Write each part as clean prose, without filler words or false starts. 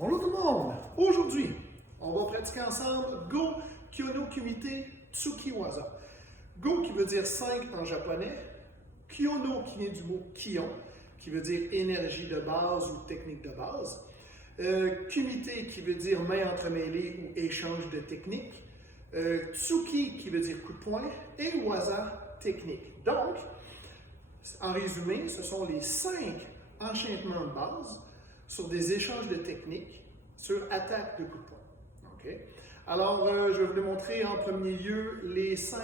Bonjour tout le monde! Aujourd'hui, on va pratiquer ensemble Go Kyono Kumite Tsukiwaza. Go qui veut dire 5 en japonais, Kyono qui vient du mot Kion, qui veut dire énergie de base ou technique de base, Kumite qui veut dire main entremêlée ou échange de technique, Tsuki qui veut dire coup de poing et Waza technique. Donc, en résumé, ce sont les 5 enchaînements de base sur des échanges de techniques, sur attaque de coup de poing. Okay? Alors, je vais vous montrer en premier lieu les 5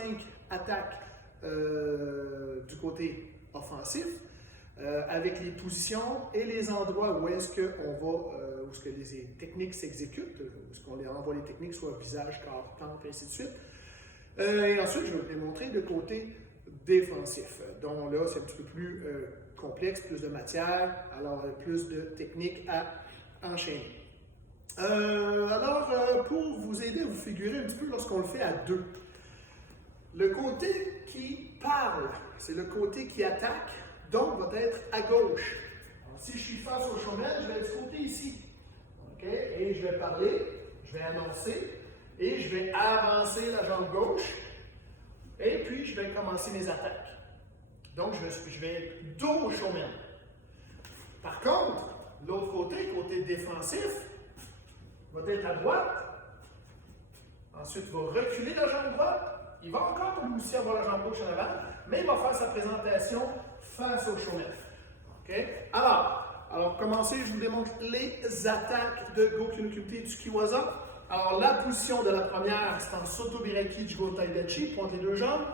attaques du côté offensif, avec les positions et les endroits où est-ce que les techniques s'exécutent, où est-ce qu'on les renvoie les techniques, soit visage, corps, tempe, et ainsi de suite. Et ensuite, je vais vous démontrer le côté défensif. Donc là, c'est un petit peu plus complexe, plus de matière, alors plus de techniques à enchaîner. Pour vous aider à vous figurer un petit peu lorsqu'on le fait à deux, le côté qui parle, c'est le côté qui attaque, donc va être à gauche. Alors, si je suis face au showman, je vais être du côté ici. Okay? Et je vais parler, je vais annoncer, et je vais avancer la jambe gauche, et puis je vais commencer mes attaques. Donc, je vais être dos au showman. Par contre, l'autre côté, côté défensif, va être à droite. Ensuite, il va reculer la jambe droite. Il va encore lui aussi avoir la jambe gauche en avant, mais il va faire sa présentation face au showman. Okay? Alors, commencez, je vous démontre les attaques de Go Kyono Kumite Tsukiwaza. Alors, la position de la première, c'est en Soto Biraki Jigo Taidachi, pointe les deux jambes.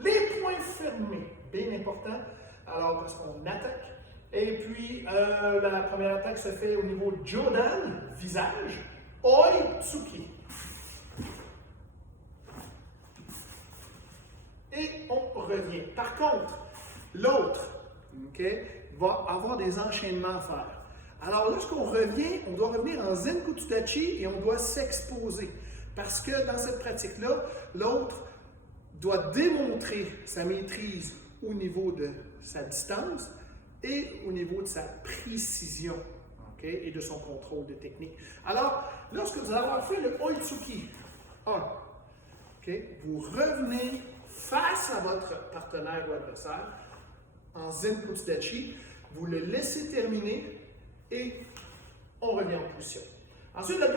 Les poings fermés, bien important, alors parce qu'on attaque. Et puis, la première attaque se fait au niveau Jodan, visage, Oi Tsuki. Et on revient. Par contre, l'autre va avoir des enchaînements à faire. Alors, lorsqu'on revient, on doit revenir en Zenko Tsudachi et on doit s'exposer. Parce que dans cette pratique-là, l'autre doit démontrer sa maîtrise au niveau de sa distance et au niveau de sa précision et de son contrôle de technique. Alors, lorsque vous allez avoir fait le Oitsuki 1, vous revenez face à votre partenaire ou adversaire en Zenko Tsudachi, vous le laissez terminer et on revient en position. Ensuite, la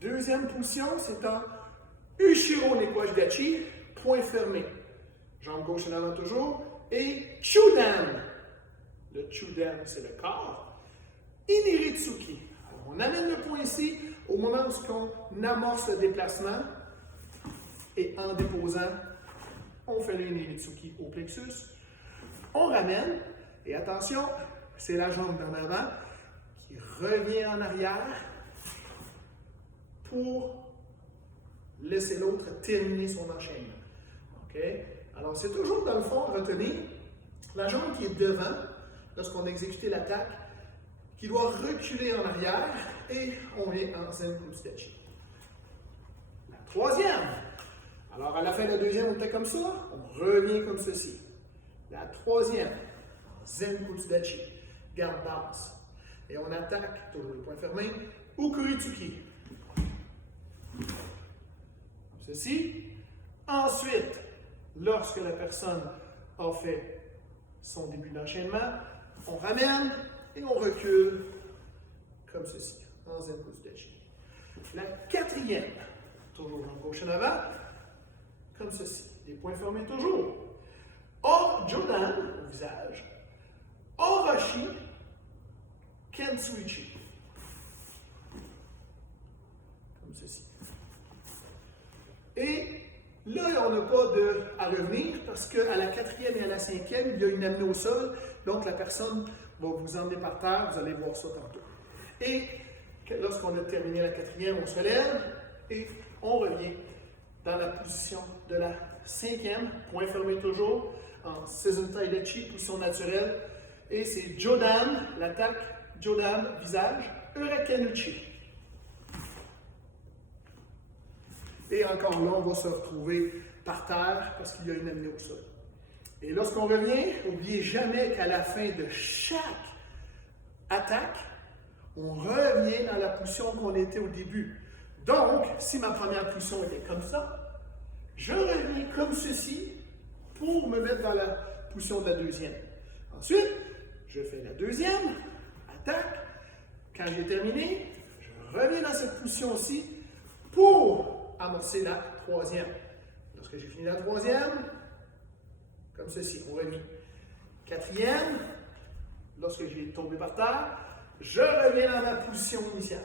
deuxième position, c'est en Ushiro Nekwajidachi, point fermé. Jambe gauche en avant toujours. Et Chudan. Le Chudan, c'est le corps. Iniritsuki. Alors, on amène le point ici au moment où on amorce le déplacement. Et en déposant, on fait le Iniritsuki au plexus. On ramène. Et attention, c'est la jambe d'en avant qui revient en arrière pour laisser l'autre terminer son enchaînement. Alors, c'est toujours dans le fond, retenir la jambe qui est devant lorsqu'on a exécuté l'attaque, qui doit reculer en arrière et on est en Zenko Tsudachi. La troisième. Alors, à la fin de la deuxième, on était comme ça, on revient comme ceci. La troisième, en Zenko Tsudachi, garde basse. Et on attaque, toujours le point fermé, Ukuritsuki. Comme ceci. Ensuite, lorsque la personne a fait son début d'enchaînement, on ramène et on recule comme ceci, en Zenko Tsudachi. La quatrième, toujours en gauche en avant, comme ceci. Les poings fermés toujours. Jodan, au visage. Oroshi, Kentsuichi. Comme ceci. Et là, on n'a pas à revenir parce qu'à la quatrième et à la cinquième, il y a une amenée au sol. Donc, la personne va vous emmener par terre. Vous allez voir ça tantôt. Et lorsqu'on a terminé la quatrième, on se lève et on revient dans la position de la cinquième. Point fermé toujours. En Seizun Taidachi, position naturelle. Et c'est Jodan, l'attaque Jodan, visage, Urakenuchi. Et encore là, on va se retrouver par terre parce qu'il y a une amenée au sol. Et lorsqu'on revient, n'oubliez jamais qu'à la fin de chaque attaque, On revient dans la position qu'on était au début. Donc, si ma première position était comme ça, je reviens comme ceci pour me mettre dans la position de la deuxième. Ensuite, je fais la deuxième, attaque. Quand j'ai terminé, je reviens dans cette position-ci pour amorcer la troisième. Lorsque j'ai fini la troisième, comme ceci, on revient. Quatrième, lorsque j'ai tombé par terre, je reviens dans ma position initiale.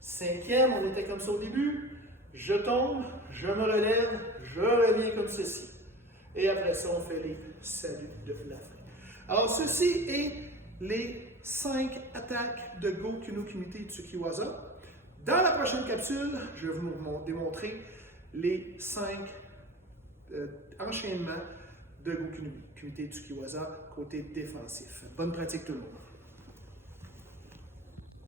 Cinquième, on était comme ça au début, je tombe, je me relève, je reviens comme ceci. Et après ça, on fait les saluts de la fin. Alors, ceci est les 5 attaques de Goku no Kumite Tsukiwaza. Dans la prochaine capsule, je vais vous démontrer les 5 enchaînements de Goku no Kumite Tsukiwaza côté défensif. Bonne pratique tout le monde.